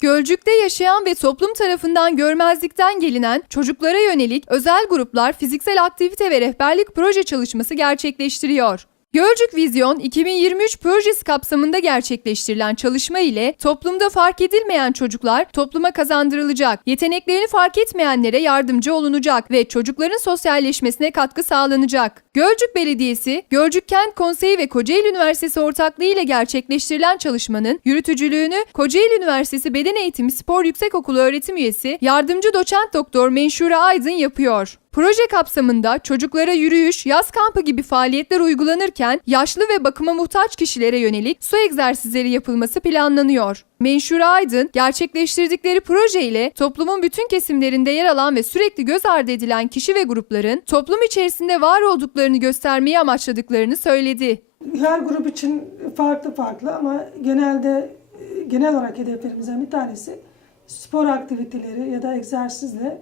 Gölcük'te yaşayan ve toplum tarafından görmezlikten gelinen çocuklara yönelik özel gruplar fiziksel aktivite ve rehberlik proje çalışması gerçekleştiriyor. Gölcük Vizyon 2023 projesi kapsamında gerçekleştirilen çalışma ile toplumda fark edilmeyen çocuklar topluma kazandırılacak, yeteneklerini fark etmeyenlere yardımcı olunacak ve çocukların sosyalleşmesine katkı sağlanacak. Gölcük Belediyesi, Gölcük Kent Konseyi ve Kocaeli Üniversitesi ortaklığı ile gerçekleştirilen çalışmanın yürütücülüğünü Kocaeli Üniversitesi Beden Eğitimi Spor Yüksekokulu öğretim üyesi yardımcı doçent doktor Menşure Aydın yapıyor. Proje kapsamında çocuklara yürüyüş, yaz kampı gibi faaliyetler uygulanırken yaşlı ve bakıma muhtaç kişilere yönelik su egzersizleri yapılması planlanıyor. Menşure Aydın, gerçekleştirdikleri proje ile toplumun bütün kesimlerinde yer alan ve sürekli göz ardı edilen kişi ve grupların toplum içerisinde var olduklarını göstermeyi amaçladıklarını söyledi. Her grup için farklı farklı ama genelde e, genel olarak hedeflerimizden bir tanesi spor aktiviteleri ya da egzersizle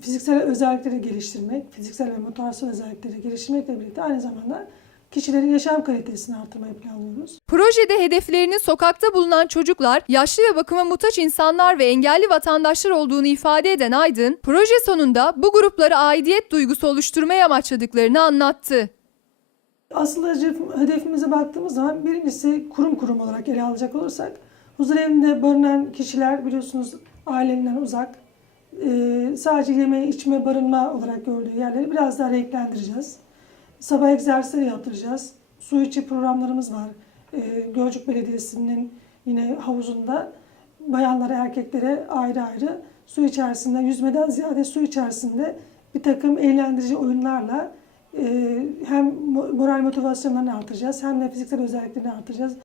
fiziksel özellikleri geliştirmek, fiziksel ve motorsal özellikleri geliştirmekle birlikte aynı zamanda kişilerin yaşam kalitesini artırmayı planlıyoruz. Projede hedeflerinin sokakta bulunan çocuklar, yaşlı ve bakıma muhtaç insanlar ve engelli vatandaşlar olduğunu ifade eden Aydın, proje sonunda bu gruplara aidiyet duygusu oluşturmayı amaçladıklarını anlattı. Asıl hedef- hedefimize baktığımız zaman birincisi kurum kurum olarak ele alacak olursak huzur evinde barınan kişiler biliyorsunuz ailelerinden uzak. Ee, sadece yeme, içme, barınma olarak gördüğü yerleri biraz daha renklendireceğiz. Sabah egzersizleri yaptıracağız. Su içi programlarımız var. Ee, Gölcük Belediyesi'nin yine havuzunda bayanlara, erkeklere ayrı ayrı su içerisinde, yüzmeden ziyade su içerisinde bir takım eğlendirici oyunlarla e, hem mo- moral motivasyonlarını artıracağız hem de fiziksel özelliklerini artıracağız.